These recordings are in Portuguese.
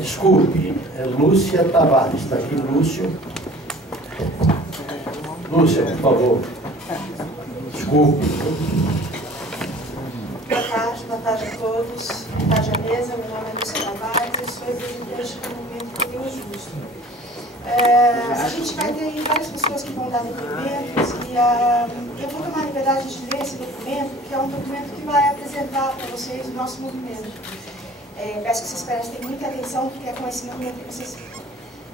Desculpe, é Lúcia Tavares. Está aqui, Lúcio. Lúcia, por favor. Desculpe. Boa tarde a todos. Boa tarde à mesa. Meu nome é Lúcia Tavares, eu sou representante do movimento Pneu Justo. A gente vai ter várias pessoas que vão dar depoimentos e eu vou tomar a liberdade de ler esse documento, que é um documento que vai apresentar para vocês o nosso movimento. Peço que vocês prestem muita atenção, porque é com esse movimento que vocês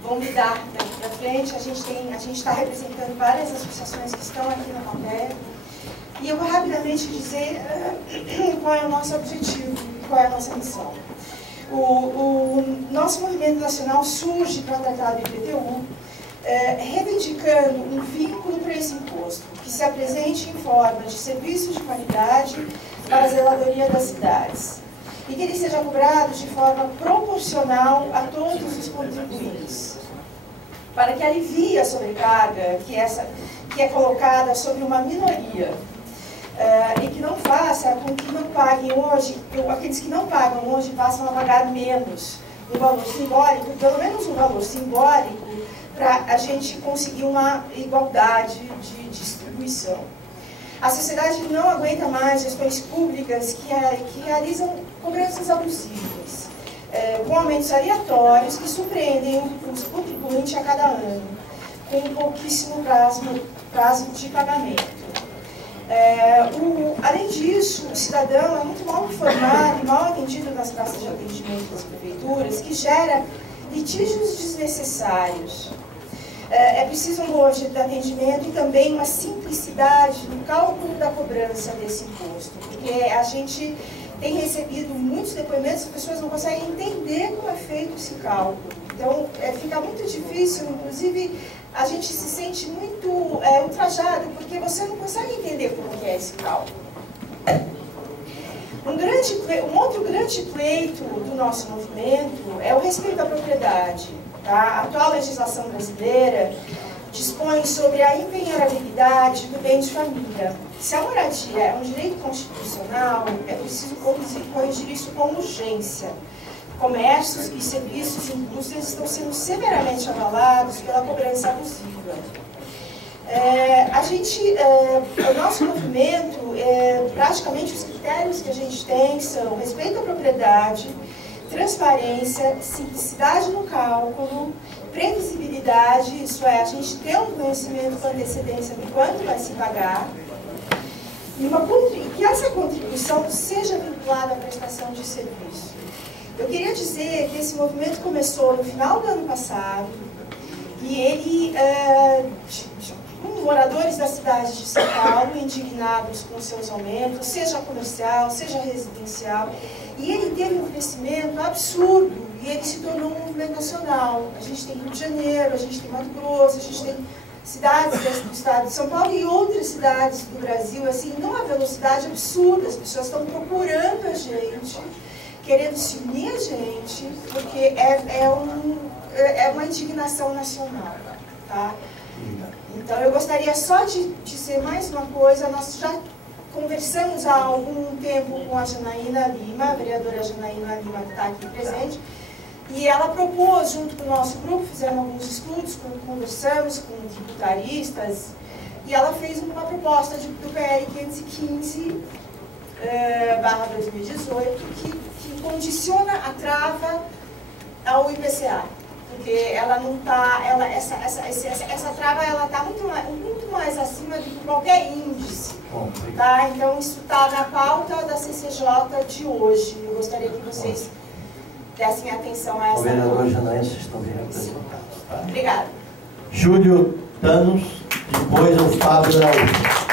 vão lidar daqui para frente. A gente está representando várias associações que estão aqui na plateia. E eu vou rapidamente dizer qual é o nosso objetivo, qual é a nossa missão. O nosso movimento nacional surge para tratar do IPTU, reivindicando um vínculo para esse imposto, que se apresente em forma de serviços de qualidade para a zeladoria das cidades, e que ele seja cobrado de forma proporcional a todos os contribuintes, para que alivie a sobrecarga que é colocada sobre uma minoria, e que não faça com que não paguem hoje, aqueles que não pagam hoje passam a pagar menos, um valor simbólico, pelo menos um valor simbólico, para a gente conseguir uma igualdade de distribuição. A sociedade não aguenta mais gestões públicas que realizam cobranças abusivas, com aumentos aleatórios que surpreendem o contribuinte a cada ano, com um pouquíssimo prazo de pagamento. Além disso, o cidadão é muito mal informado e mal atendido nas praças de atendimento das prefeituras, que gera litígios desnecessários. É preciso um bom atendimento e também uma simplicidade no cálculo da cobrança desse imposto, porque a gente tem recebido muitos depoimentos, as pessoas não conseguem entender como é feito esse cálculo. Então, fica muito difícil, inclusive, a gente se sente muito ultrajado, porque você não consegue entender como que é esse cálculo. Um outro grande pleito do nosso movimento é o respeito à propriedade. Tá? A atual legislação brasileira dispõe sobre a impenhorabilidade do bem de família. Se a moradia é um direito constitucional, é preciso corrigir isso com urgência. Comércios e serviços e indústrias estão sendo severamente avalados pela cobrança abusiva. O nosso movimento, praticamente os critérios que a gente tem são respeito à propriedade, transparência, simplicidade no cálculo, previsibilidade, isso é, a gente ter um conhecimento com antecedência de quanto vai se pagar, e que essa contribuição seja vinculada à prestação de serviço. Eu queria dizer que esse movimento começou no final do ano passado, e ele, moradores da cidade de São Paulo, indignados com seus aumentos, seja comercial, seja residencial, e ele teve um crescimento absurdo, e ele se tornou um movimento nacional. A gente tem Rio de Janeiro, a gente tem Mato Grosso, a gente tem cidades do estado de São Paulo e outras cidades do Brasil, assim, numa velocidade absurda. As pessoas estão procurando a gente, querendo se unir a gente, porque é uma indignação nacional, tá? Então, eu gostaria só de dizer mais uma coisa. Nós já conversamos há algum tempo com a Janaína Lima, a vereadora Janaína Lima, que está aqui presente, e ela propôs, junto com o nosso grupo, fizemos alguns estudos, conversamos com tributaristas, e ela fez uma proposta do PL 515/2018, que condiciona a trava ao IPCA. Porque ela não está, essa trava ela está muito mais acima de qualquer índice. Tá? Então isso está na pauta da CCJ de hoje. Eu gostaria que vocês dessem atenção a essa. O vereador Janaína, vocês estão bem representados. Tá? Obrigada. Júlio Thanos, depois o Fábio Araújo.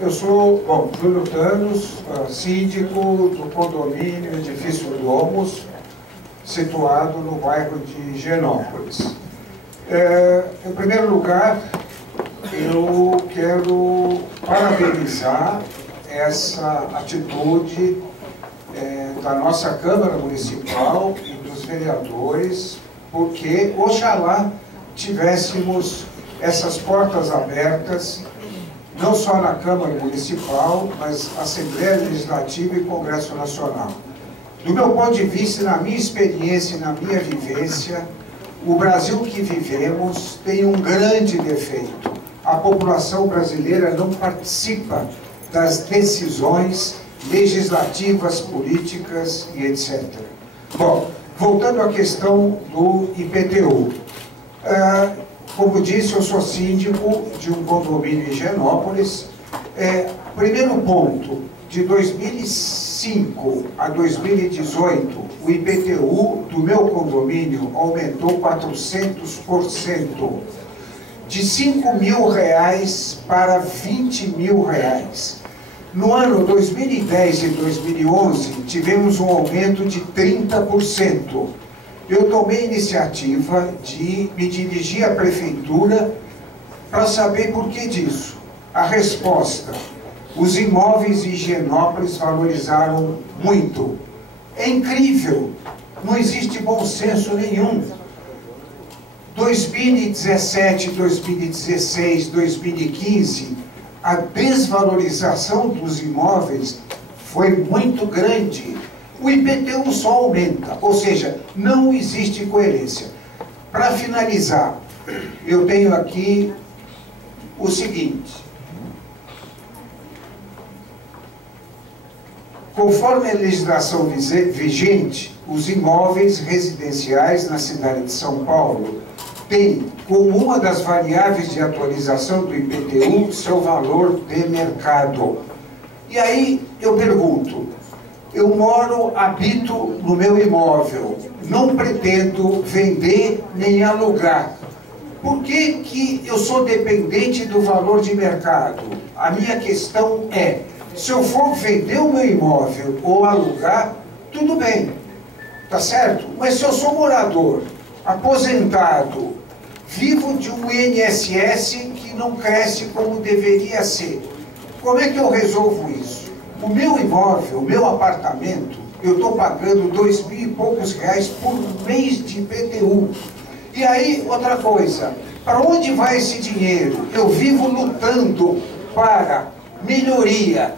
Eu sou, Júlio Thanos, síndico do condomínio Edifício Domos, situado no bairro de Genópolis. Em primeiro lugar, eu quero parabenizar essa atitude da nossa Câmara Municipal e dos vereadores porque oxalá tivéssemos essas portas abertas, não só na Câmara Municipal, mas Assembleia Legislativa e Congresso Nacional. Do meu ponto de vista, na minha experiência e na minha vivência, o Brasil que vivemos tem um grande defeito. A população brasileira não participa das decisões legislativas, políticas e etc. Bom, voltando à questão do IPTU. Como disse, eu sou síndico de um condomínio em Higienópolis. Primeiro ponto, de 2005 a 2018, o IPTU do meu condomínio aumentou 400%, de R$5.000 para R$20.000. No ano 2010 e 2011, tivemos um aumento de 30%. Eu tomei a iniciativa de me dirigir à prefeitura para saber por que disso. A resposta: os imóveis em Higienópolis valorizaram muito. É incrível, não existe bom senso nenhum. 2017, 2016, 2015, a desvalorização dos imóveis foi muito grande. O IPTU só aumenta, ou seja, não existe coerência. Para finalizar, eu tenho aqui o seguinte. Conforme a legislação vigente, os imóveis residenciais na cidade de São Paulo têm, como uma das variáveis de atualização do IPTU, seu valor de mercado. E aí eu pergunto, eu habito no meu imóvel, não pretendo vender nem alugar. Por que que eu sou dependente do valor de mercado? A minha questão é, se eu for vender o meu imóvel ou alugar, tudo bem, tá certo? Mas se eu sou morador, aposentado, vivo de um INSS que não cresce como deveria ser, como é que eu resolvo isso? O meu imóvel, o meu apartamento, eu estou pagando R$2.000 e poucos por mês de IPTU. E aí, outra coisa, para onde vai esse dinheiro? Eu vivo lutando para melhoria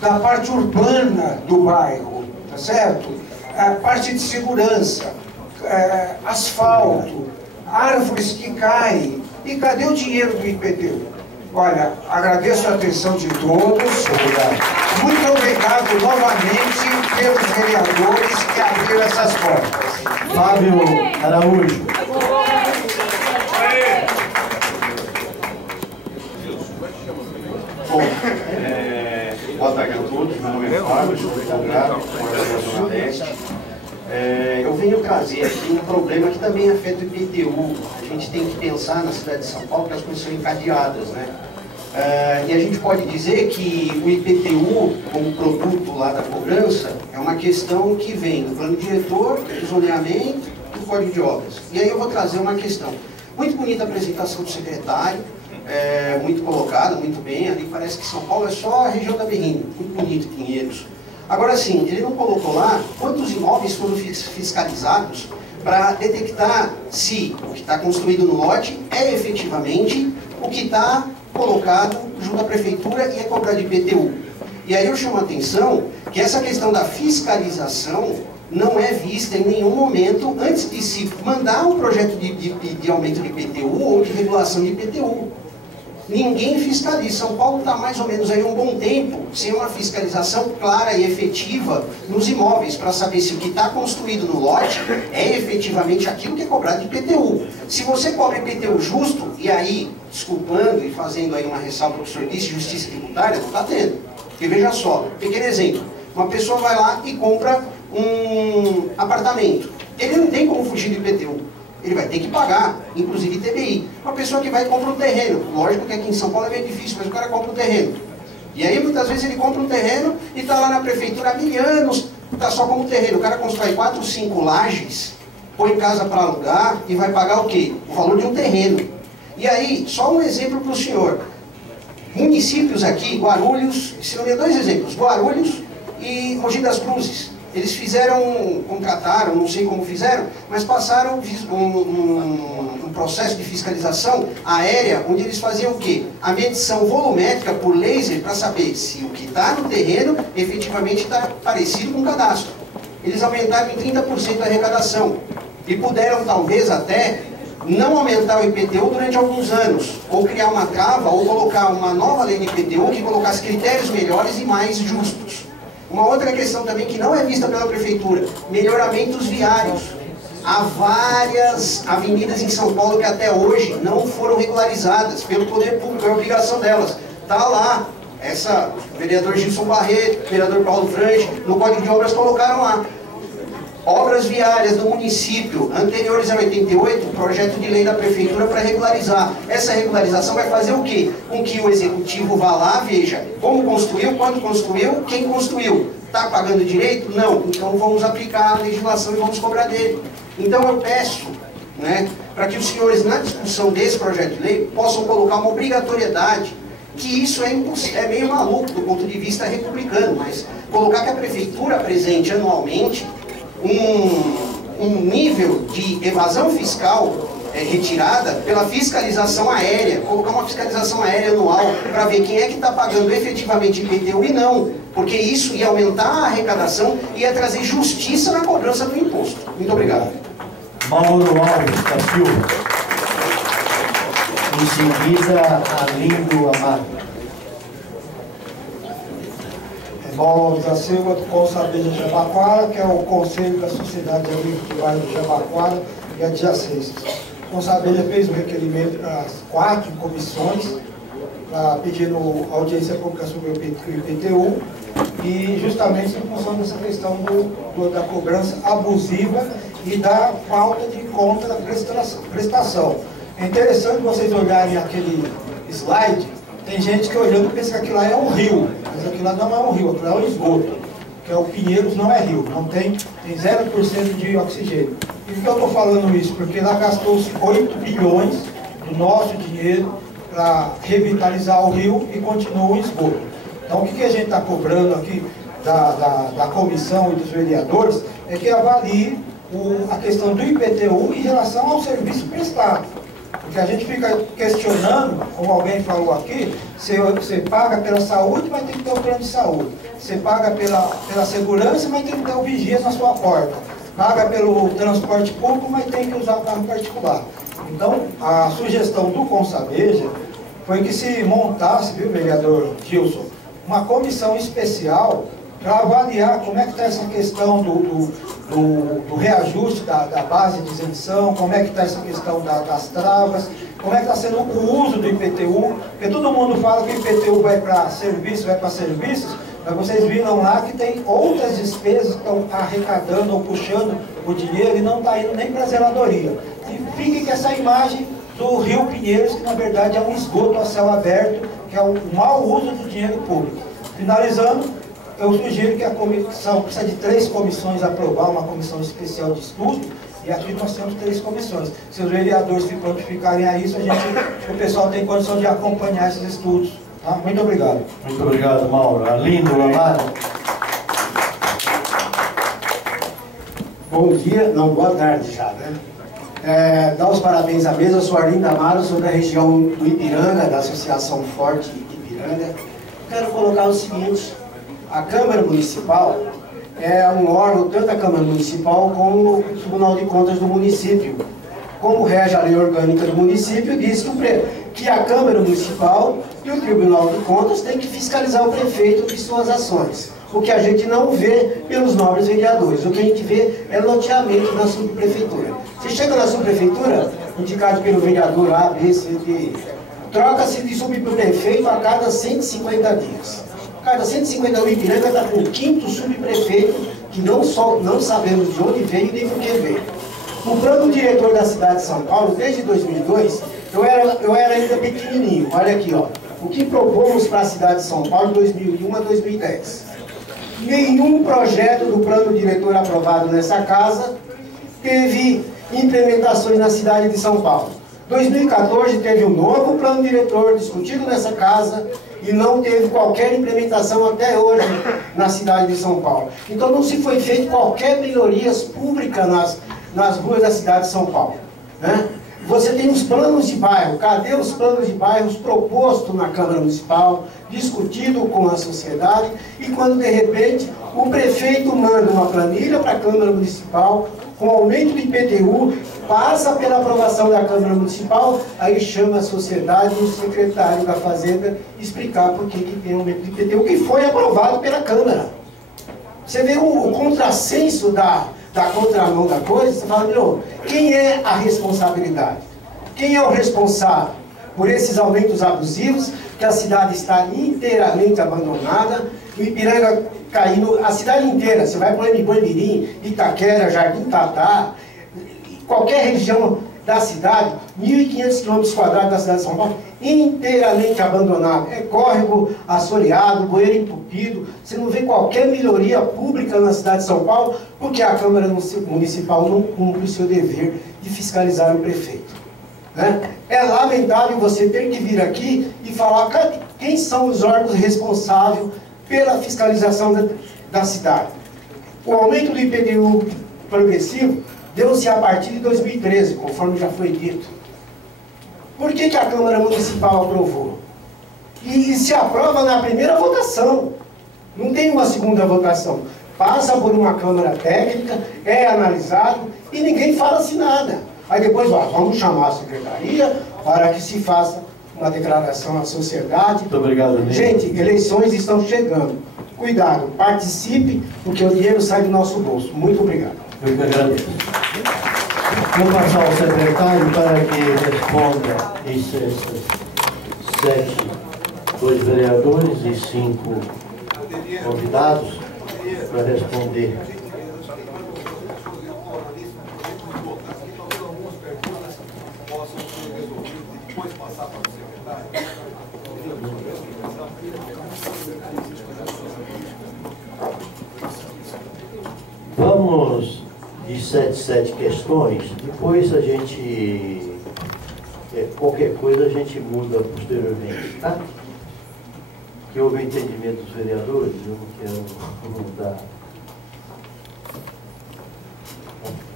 da parte urbana do bairro, tá certo? A parte de segurança, asfalto, árvores que caem. E cadê o dinheiro do IPTU? Olha, agradeço a atenção de todos. Muito obrigado novamente pelos vereadores que abriram essas portas. Fábio Araújo. Bom, boa tarde a todos. Meu nome é Fábio, sou advogado, moro na Zona Leste. Eu venho trazer aqui um problema que também afeta o IPTU. A gente tem que pensar na cidade de São Paulo que as coisas são encadeadas, né? E a gente pode dizer que o IPTU, como produto lá da cobrança, é uma questão que vem do plano diretor, do zoneamento, do Código de Obras. E aí eu vou trazer uma questão. Muito bonita a apresentação do secretário, muito colocada, muito bem. Ali parece que São Paulo é só a região da Berrini, muito bonito, Pinheiros. Agora sim, ele não colocou lá quantos imóveis foram fiscalizados para detectar se o que está construído no lote é efetivamente o que está colocado junto à prefeitura e é cobrado de IPTU. E aí eu chamo a atenção que essa questão da fiscalização não é vista em nenhum momento antes de se mandar um projeto de aumento de IPTU ou de regulação de IPTU. Ninguém fiscaliza. São Paulo está mais ou menos aí um bom tempo sem uma fiscalização clara e efetiva nos imóveis para saber se o que está construído no lote é efetivamente aquilo que é cobrado de IPTU. Se você cobra IPTU justo, e aí, desculpando e fazendo aí uma ressalva que o senhor disse, justiça tributária, não está tendo. Porque veja só, pequeno exemplo, uma pessoa vai lá e compra um apartamento. Ele não tem como fugir do IPTU. Ele vai ter que pagar, inclusive ITBI. Uma pessoa que vai e compra um terreno. Lógico que aqui em São Paulo é meio difícil, mas o cara compra um terreno. E aí muitas vezes ele compra um terreno e está lá na prefeitura há 1000 anos, está só como terreno. O cara constrói 4 ou 5 lajes, põe casa para alugar e vai pagar o quê? O valor de um terreno. E aí, só um exemplo para o senhor. Municípios aqui, Guarulhos, se eu der 2 exemplos, Guarulhos e Mogi das Cruzes. Eles contrataram, não sei como fizeram, mas passaram um processo de fiscalização aérea, onde eles faziam o quê? A medição volumétrica por laser para saber se o que está no terreno efetivamente está parecido com o cadastro. Eles aumentaram em 30% a arrecadação e puderam talvez até não aumentar o IPTU durante alguns anos, ou criar uma trava, ou colocar uma nova lei de IPTU que colocasse critérios melhores e mais justos. Uma outra questão também que não é vista pela prefeitura, melhoramentos viários. Há várias avenidas em São Paulo que até hoje não foram regularizadas pelo poder público, é obrigação delas. Está lá, o vereador Gilson Barreto, o vereador Paulo Frange, no Código de Obras colocaram lá. Obras viárias do município, anteriores a 88, projeto de lei da prefeitura para regularizar. Essa regularização vai fazer o quê? Com que o executivo vá lá, veja como construiu, quando construiu, quem construiu. Está pagando direito? Não. Então vamos aplicar a legislação e vamos cobrar dele. Então eu peço, né, para que os senhores, na discussão desse projeto de lei, possam colocar uma obrigatoriedade, que isso é meio maluco do ponto de vista republicano, mas colocar que a prefeitura apresente anualmente um nível de evasão fiscal retirada pela fiscalização aérea, colocar uma fiscalização aérea anual para ver quem é que está pagando efetivamente IPTU e não, porque isso ia aumentar a arrecadação e ia trazer justiça na cobrança do imposto. Muito obrigado. Mauro Alves da Silva. Em seguida, Arlindo Amaro. Mauro da Silva, do Consabeja Jabaquara, que é o Conselho da Sociedade de Amigos do Bairro de Jabaquara e adjacências. O Consabeja fez um requerimento para as 4 comissões, pedindo audiência pública sobre o IPTU, e justamente em função dessa questão da cobrança abusiva e da falta de contraprestação. É interessante vocês olharem aquele slide. Tem gente que olhando pensa que aquilo lá é um rio, mas aquilo lá não é um rio, aquilo lá é um esgoto, que é o Pinheiros, não é rio, tem 0% de oxigênio. E por que eu estou falando isso? Porque lá gastou-se 8 bilhões do nosso dinheiro para revitalizar o rio e continua o esgoto. Então o que a gente está cobrando aqui da comissão e dos vereadores é que avalie a questão do IPTU em relação ao serviço prestado. Porque a gente fica questionando, como alguém falou aqui, você paga pela saúde, mas tem que ter um plano de saúde. Você paga pela segurança, mas tem que ter um vigia na sua porta. Paga pelo transporte público, mas tem que usar o carro particular. Então, a sugestão do Consabeja foi que se montasse, viu, vereador Gilson, uma comissão especial para avaliar como é que está essa questão do reajuste da base de isenção, como é que está essa questão das travas, como é que está sendo o uso do IPTU, porque todo mundo fala que o IPTU vai para serviços, mas vocês viram lá que tem outras despesas que estão arrecadando ou puxando o dinheiro e não está indo nem para a zeladoria. E fique com essa imagem do Rio Pinheiros, que na verdade é um esgoto a céu aberto, que é o mau uso do dinheiro público. Finalizando, eu sugiro que a comissão, precisa de 3 comissões aprovar, uma comissão especial de estudo, e aqui nós temos 3 comissões. Se os vereadores se prontificarem a isso, o pessoal tem condição de acompanhar esses estudos. Tá? Muito obrigado. Muito obrigado, Mauro. Arlindo Amaro. Bom dia, não, boa tarde já, né? Dar os parabéns à mesa, eu sou Arlindo Amaro, sou da região do Ipiranga, da Associação Forte Ipiranga. Quero colocar o seguinte: a Câmara Municipal é um órgão, tanto a Câmara Municipal como o Tribunal de Contas do município. Como rege a lei orgânica do município, diz que a Câmara Municipal e o Tribunal de Contas têm que fiscalizar o prefeito de suas ações. O que a gente não vê pelos nobres vereadores. O que a gente vê é loteamento na subprefeitura. Você chega na subprefeitura, indicado pelo vereador A, B, C, D, troca-se de subprefeito a cada 150 dias. Cada 150 o Ipiranga está com o 5º subprefeito, que não sabemos de onde veio nem por que veio. No plano diretor da cidade de São Paulo, desde 2002, eu era ainda pequenininho. Olha aqui, ó, o que propomos para a cidade de São Paulo de 2001 a 2010. Nenhum projeto do plano diretor aprovado nessa casa teve implementações na cidade de São Paulo. 2014 teve um novo plano diretor discutido nessa casa e não teve qualquer implementação até hoje na cidade de São Paulo. Então não se foi feito qualquer melhorias públicas nas ruas da cidade de São Paulo, né? Você tem os planos de bairro. Cadê os planos de bairros propostos na Câmara Municipal, discutido com a sociedade, e quando de repente o prefeito manda uma planilha para a Câmara Municipal com aumento do IPTU, passa pela aprovação da Câmara Municipal, aí chama a sociedade e o secretário da Fazenda explicar por que tem aumento do IPTU, que foi aprovado pela Câmara. Você vê o contrassenso da contramão da coisa, você fala, meu, quem é a responsabilidade? Quem é o responsável por esses aumentos abusivos, que a cidade está inteiramente abandonada, o Ipiranga caindo, a cidade inteira, você vai para o Bandirim, Itaquera, Jardim Tatá, qualquer região da cidade, 1.500 km² da cidade de São Paulo, inteiramente abandonado. É córrego assoreado, bueiro entupido, você não vê qualquer melhoria pública na cidade de São Paulo, porque a Câmara Municipal não cumpre o seu dever de fiscalizar o prefeito, né? É lamentável você ter que vir aqui e falar quem são os órgãos responsáveis pela fiscalização da cidade. O aumento do IPTU progressivo deu-se a partir de 2013, conforme já foi dito. Por que a Câmara Municipal aprovou? E se aprova na primeira votação. Não tem uma segunda votação. Passa por uma Câmara técnica, é analisado e ninguém fala-se nada. Aí depois, vamos chamar a Secretaria para que se faça uma declaração à sociedade. Muito obrigado, Ney. Gente, eleições estão chegando. Cuidado, participe, porque o dinheiro sai do nosso bolso. Muito obrigado. Eu que agradeço. Vou passar ao secretário para que responda esses 2 vereadores e 5 convidados para responder. Vamos de 7 questões, depois a gente, qualquer coisa a gente muda posteriormente, tá? Que houve entendimento dos vereadores, eu não quero mudar.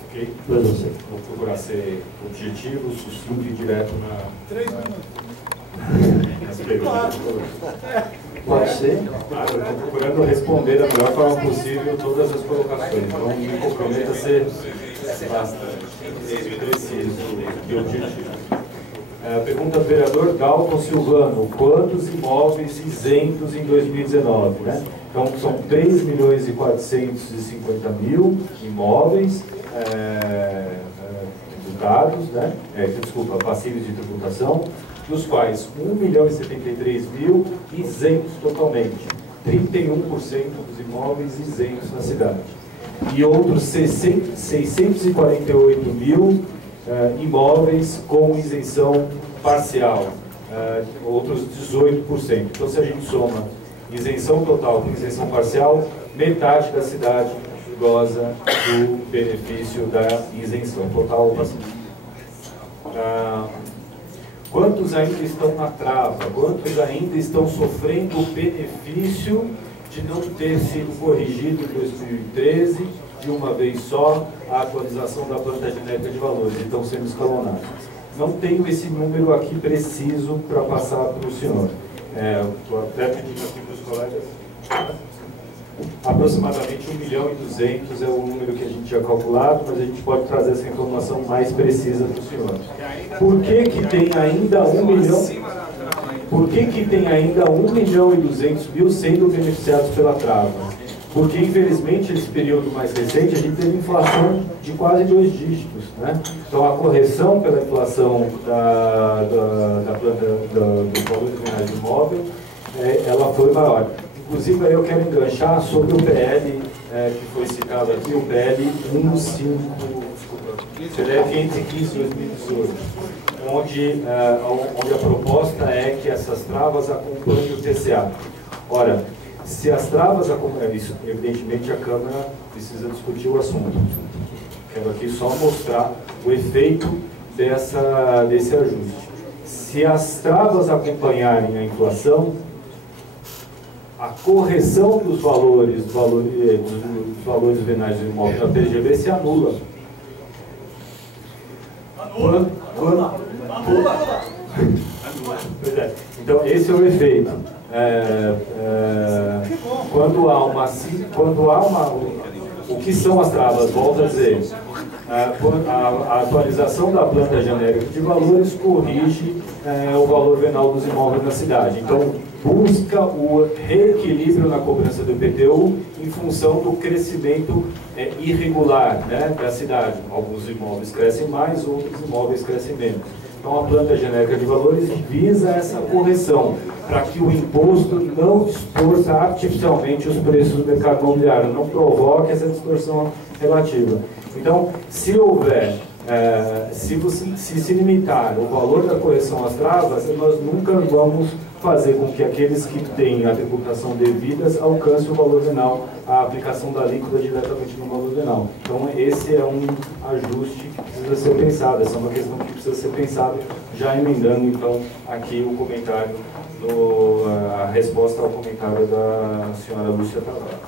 Ok? Pois você. Vou procurar ser objetivo, sucinto e direto na... 3 minutos. nas perguntas. Pode ser? Eu estou procurando responder da melhor forma possível todas as colocações. Então, me comprometo a ser bastante preciso e objetivo. Pergunta do vereador Dalton Silvano: quantos imóveis isentos em 2019? Né? Então, são 3.450.000 imóveis tributados, né? Passíveis de tributação, dos quais 1.073.000 isentos totalmente, 31% dos imóveis isentos na cidade. E outros 648.000 imóveis com isenção parcial, outros 18%. Então, se a gente soma isenção total com isenção parcial, metade da cidade goza do benefício da isenção total. Quantos ainda estão na trava? Quantos ainda estão sofrendo o benefício de não ter sido corrigido em 2013, de uma vez só, a atualização da planta genética de valores, e estão sendo escalonados? Não tenho esse número aqui preciso para passar para o senhor. Estou até pedindo aqui para os colegas. Aproximadamente 1.200.000 é o número que a gente tinha calculado, mas a gente pode trazer essa informação mais precisa para o senhor. Por que tem ainda 1 milhão? Por que tem ainda 1.200.000 sendo beneficiados pela trava? Porque, infelizmente, nesse período mais recente, a gente teve inflação de quase 2 dígitos, né? Então, a correção pela inflação da planta do valor de unidade imóvel, ela foi maior. Inclusive, aí eu quero enganchar sobre o PL que foi citado aqui, o PL 515 de 2018, onde a proposta é que essas travas acompanhem o TCA. Ora, se as travas acompanham isso, evidentemente a Câmara precisa discutir o assunto. Quero aqui só mostrar o efeito desse ajuste. Se as travas acompanharem a inflação, a correção dos valores venais do imóvel da PGB se anula. Pois é. Então, esse é o efeito. Quando há o que são as travas? Volto a dizer, a atualização da planta genérica de valores corrige o valor venal dos imóveis na cidade. Então, busca o reequilíbrio na cobrança do IPTU em função do crescimento irregular, né, da cidade. Alguns imóveis crescem mais, outros imóveis crescem menos. Então, a planta genérica de valores visa essa correção, para que o imposto não distorça artificialmente os preços do mercado imobiliário, não provoque essa distorção relativa. Então, se houver, se limitar o valor da correção às travas, nós nunca vamos fazer com que aqueles que têm a tributação devidas alcancem o valor venal, a aplicação da alíquota diretamente no valor venal. Então, esse é um ajuste que precisa ser pensado, essa é uma questão que precisa ser pensada, já emendando, então, aqui o comentário, a resposta ao comentário da senhora Lúcia Tavares.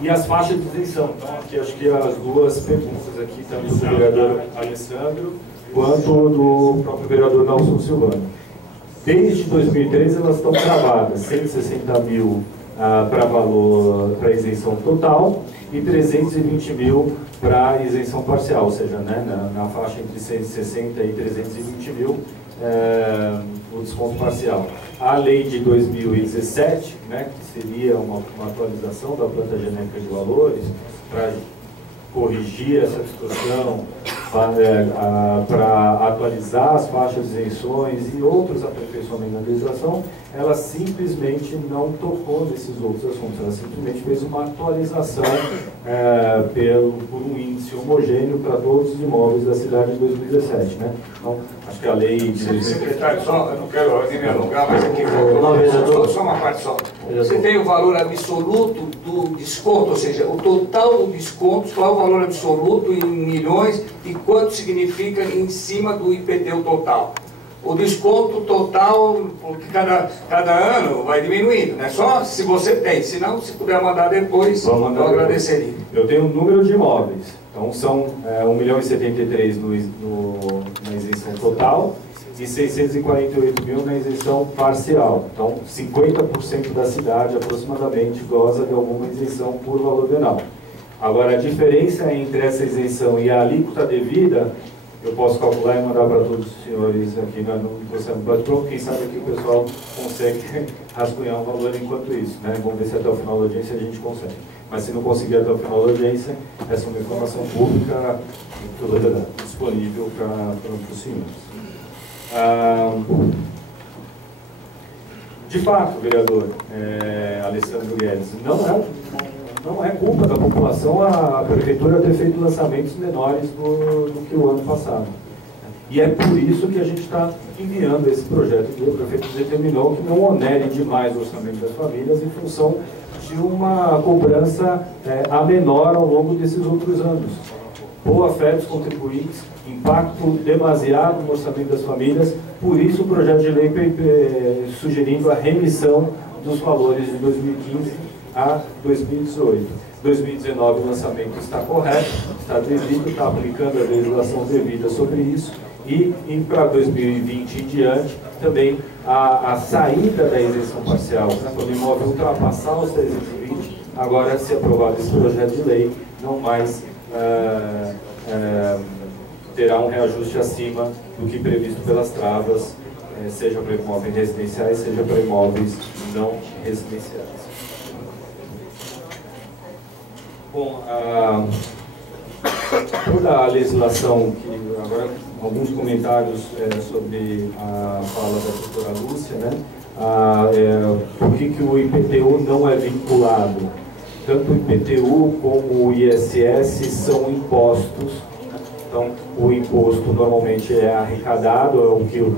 E as faixas de isenção. Então, aqui acho que as duas perguntas aqui, tanto do vereador Alessandro, quanto do próprio vereador Nelson Silvano. Desde 2013 elas estão travadas, 160 mil para isenção total e 320 mil para isenção parcial, ou seja, né, na faixa entre 160 e 320 mil o desconto parcial. A lei de 2017, né, que seria uma atualização da planta genérica de valores para corrigir essa distorção, para atualizar as faixas de isenções e outros aperfeiçoamentos na legislação, ela simplesmente não tocou nesses outros assuntos, ela simplesmente fez uma atualização por um índice homogêneo para todos os imóveis da cidade de 2017. Né? Então, acho que a lei de... Secretário, só, eu não quero nem me alongar, mas aqui só uma parte só. Você tem o valor absoluto do desconto, ou seja, o total do desconto, qual é o valor absoluto em milhões e quanto significa em cima do IPTU total. O desconto total, porque cada ano vai diminuindo, não é só se você tem, se não, se puder mandar depois, eu agradeceria. Eu tenho um número de imóveis, então são 1.073 na isenção total e 648 mil na isenção parcial. Então, 50% da cidade, aproximadamente, goza de alguma isenção por valor venal. Agora, a diferença entre essa isenção e a alíquota devida, eu posso calcular e mandar para todos os senhores aqui no processo do bate-pronto. Quem sabe aqui o pessoal consegue rascunhar um valor enquanto isso, né? Vamos ver se até o final da audiência a gente consegue. Mas se não conseguir até o final da audiência, essa é uma informação pública disponível para os senhores. De fato, vereador Alessandro Guedes, não é culpa da população a prefeitura ter feito lançamentos menores do que o ano passado. E é por isso que a gente está enviando esse projeto que o prefeito determinou que não onere demais o orçamento das famílias em função de uma cobrança a menor ao longo desses outros anos. Boa fé dos contribuintes, impacto demasiado no orçamento das famílias, por isso o projeto de lei sugerindo a remissão dos valores de 2015 a 2018. 2019 o lançamento está correto, está devido, está aplicando a legislação devida sobre isso e para 2020 em diante também a saída da isenção parcial, quando o imóvel ultrapassar os 320, agora se aprovado esse projeto de lei, não mais terá um reajuste acima do que previsto pelas travas, seja para imóveis residenciais, seja para imóveis não residenciais. Bom, toda a legislação, que agora alguns comentários sobre a fala da doutora Lúcia, né? Por que o IPTU não é vinculado? Tanto o IPTU como o ISS são impostos, então o imposto normalmente é arrecadado, é o que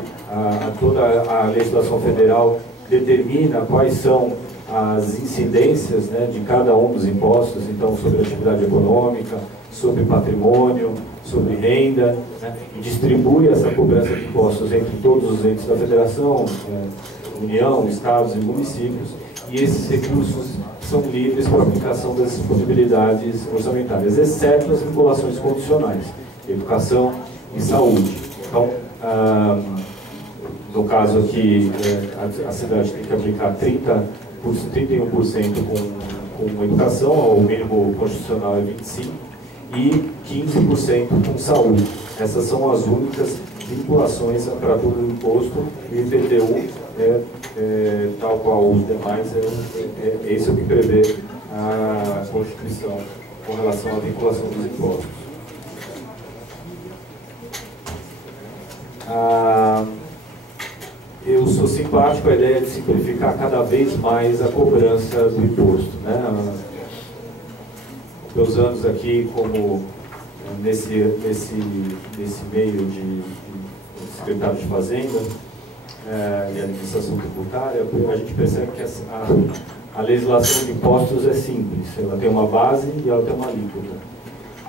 toda a legislação federal determina quais são as incidências, né, de cada um dos impostos, então sobre atividade econômica, sobre patrimônio, sobre renda, né, e distribui essa cobrança de impostos entre todos os entes da federação, União, estados e municípios, e esses recursos são livres para aplicação das disponibilidades orçamentárias, exceto as vinculações condicionais, educação e saúde. Então, no caso aqui, a cidade tem que aplicar 31% com educação, o mínimo constitucional é 25%, e 15% com saúde. Essas são as únicas vinculações para todo o imposto, e o IPTU, tal qual os demais, esse é o que prevê a Constituição com relação à vinculação dos impostos. Eu sou simpático à ideia de simplificar cada vez mais a cobrança do imposto, né? Meus anos aqui como nesse meio de secretário de Fazenda e administração tributária, a gente percebe que a legislação de impostos é simples, ela tem uma base e ela tem uma alíquota.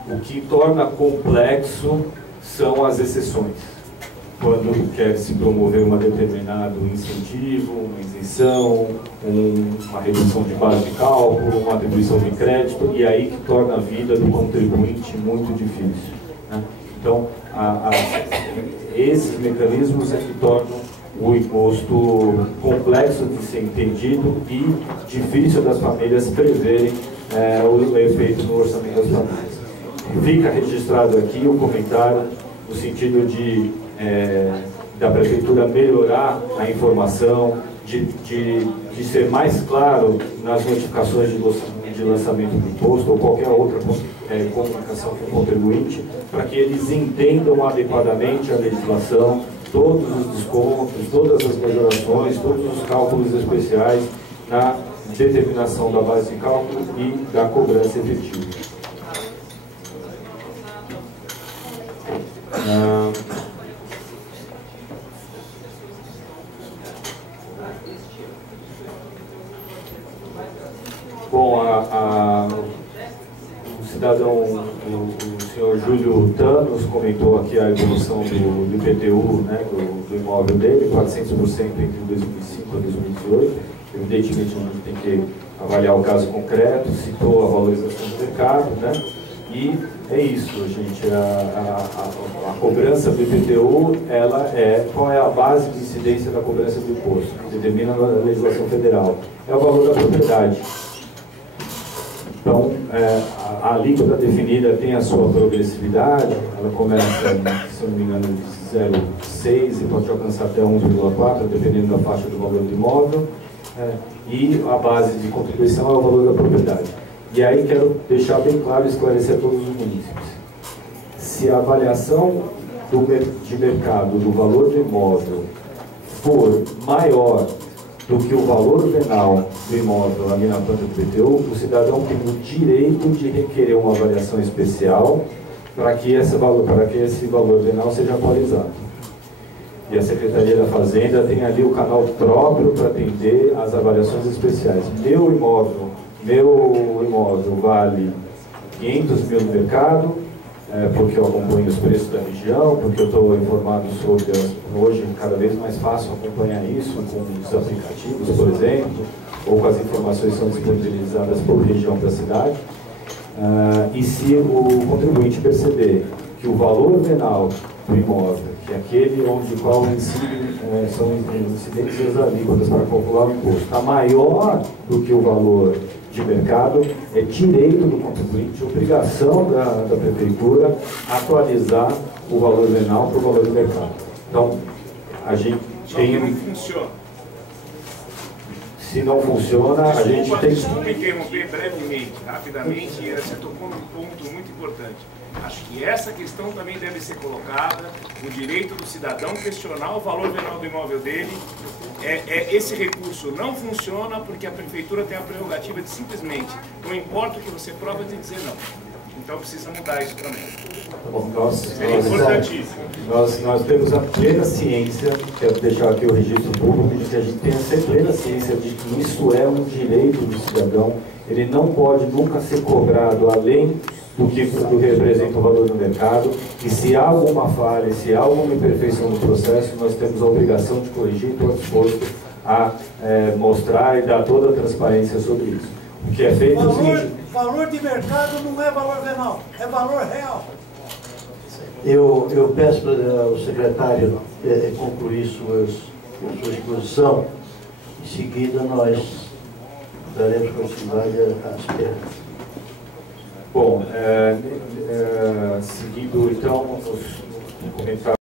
O que torna complexo são as exceções. Quando quer se promover um determinado incentivo, uma isenção, uma redução de base de cálculo, uma atribuição de crédito, e aí que torna a vida do contribuinte muito difícil, né? Então, esses mecanismos é que tornam o imposto complexo de ser entendido e difícil das famílias preverem o efeito no orçamento das famílias. Fica registrado aqui o comentário no sentido da Prefeitura melhorar a informação, de ser mais claro nas notificações de lançamento do imposto ou qualquer outra comunicação com o contribuinte, para que eles entendam adequadamente a legislação, todos os descontos, todas as majorações, todos os cálculos especiais na determinação da base de cálculo e da cobrança efetiva. Bom, o cidadão, o senhor Júlio Thanos comentou aqui a evolução do IPTU, né, do imóvel dele, 400% entre 2005 e 2018. Evidentemente, a gente tem que avaliar o caso concreto, citou a valorização do mercado, né? E é isso, gente, a cobrança do IPTU, qual é a base de incidência da cobrança do imposto? Que determina a legislação federal. É o valor da propriedade. Então, a alíquota definida tem a sua progressividade, ela começa, se não me engano, de 0,6 e pode alcançar até 1,4, dependendo da faixa do valor do imóvel, e a base de contribuição é o valor da propriedade. E aí quero deixar bem claro e esclarecer a todos os munícipes. Se a avaliação de mercado do valor do imóvel for maior do que o valor venal do imóvel ali na planta do IPTU, o cidadão tem o direito de requerer uma avaliação especial para que esse valor venal seja atualizado. E a Secretaria da Fazenda tem ali o canal próprio para atender as avaliações especiais. Meu imóvel vale 500 mil no mercado, porque eu acompanho os preços da região, porque eu estou informado sobre, hoje, cada vez mais fácil acompanhar isso com os aplicativos, por exemplo, ou com as informações que são disponibilizadas por região da cidade. E se o contribuinte perceber que o valor venal do imóvel, que é aquele onde qual são incidências alíquotas para calcular o imposto, está maior do que o valor de mercado, é direito do contribuinte, obrigação da Prefeitura atualizar o valor venal para o valor de mercado. Então, a gente tem... Não funciona. Se não funciona, a gente tem... Desculpa interromper brevemente, rapidamente, você tocou num ponto muito importante. Acho que essa questão também deve ser colocada, o direito do cidadão questionar o valor venal do imóvel dele. Esse recurso não funciona porque a Prefeitura tem a prerrogativa de simplesmente, não importa o que você prova, de dizer não. Então precisa mudar isso também. Tá bom, nós temos a plena ciência, quero deixar aqui o registro público, de que a gente tem a plena ciência de que isso é um direito do cidadão, ele não pode nunca ser cobrado além do que representa o valor do mercado, e se há alguma falha, se há alguma imperfeição no processo, nós temos a obrigação de corrigir, estou disposto a mostrar e dar toda a transparência sobre isso. O que é feito é o seguinte... Valor de mercado não é valor venal, é valor real. Eu peço para o secretário concluir sua exposição. Em seguida, nós daremos continuidade às perguntas. Bom, seguindo então os comentários.